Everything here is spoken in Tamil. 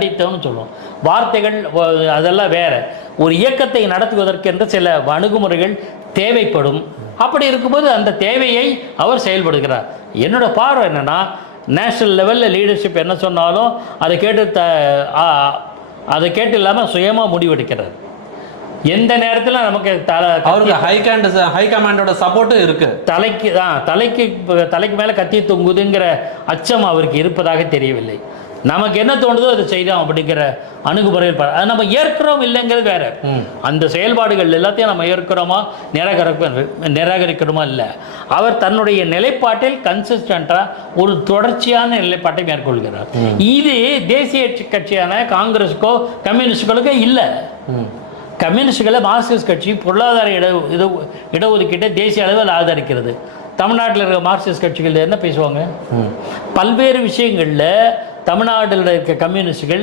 அடித்தோம்னு சொல்லுவோம். வார்த்தைகள் அதெல்லாம் வேற. ஒரு இயக்கத்தை நடத்துவதற்கென்று சில அணுகுமுறைகள் தேவைப்படும். அப்படி இருக்கும்போது அந்த தேவையை அவர் செயல்படுகிறார். என்னோட பார்வை என்னன்னா, நேஷனல் லெவலில் லீடர்ஷிப் என்ன சொன்னாலும் அதை கேட்டு இல்லாமல் சுயமாக முடிவெடுக்கிறார். எந்த நேரத்தில் நமக்கு அவருக்கு ஹை கமாண்டோட சப்போர்ட்டும் இருக்கு. தலைக்கு மேலே கத்தி தொங்குதுங்கிற அச்சம் அவருக்கு இருப்பதாக தெரியவில்லை. நமக்கு என்ன தோணுதோ அதை செய்யலாம் அப்படிங்கிற அணுகுமுறையில் அதை நம்ம ஏற்கிறோம் இல்லைங்கிறது வேற. அந்த செயல்பாடுகள் எல்லாத்தையும் நம்ம ஏற்கிறோமா நிராகரிக்கிறோமா இல்லை. அவர் தன்னுடைய நிலைப்பாட்டில் கன்சிஸ்டண்டாக ஒரு தொடர்ச்சியான நிலைப்பாட்டை மேற்கொள்கிறார். இது தேசிய கட்சியான காங்கிரஸுக்கோ கம்யூனிஸ்டுகளுக்கோ இல்லை. கம்யூனிஸ்டுகளை மார்க்சிஸ்ட் கட்சி பொருளாதார இடஒதுக்கீட்டை தேசிய அளவில் ஆதரிக்கிறது. தமிழ்நாட்டில் இருக்கிற மார்க்சிஸ்ட் கட்சிகள் என்ன பேசுவாங்க? பல்வேறு விஷயங்களில் தமிழ்நாட்டில் இருக்க கம்யூனிஸ்டுகள்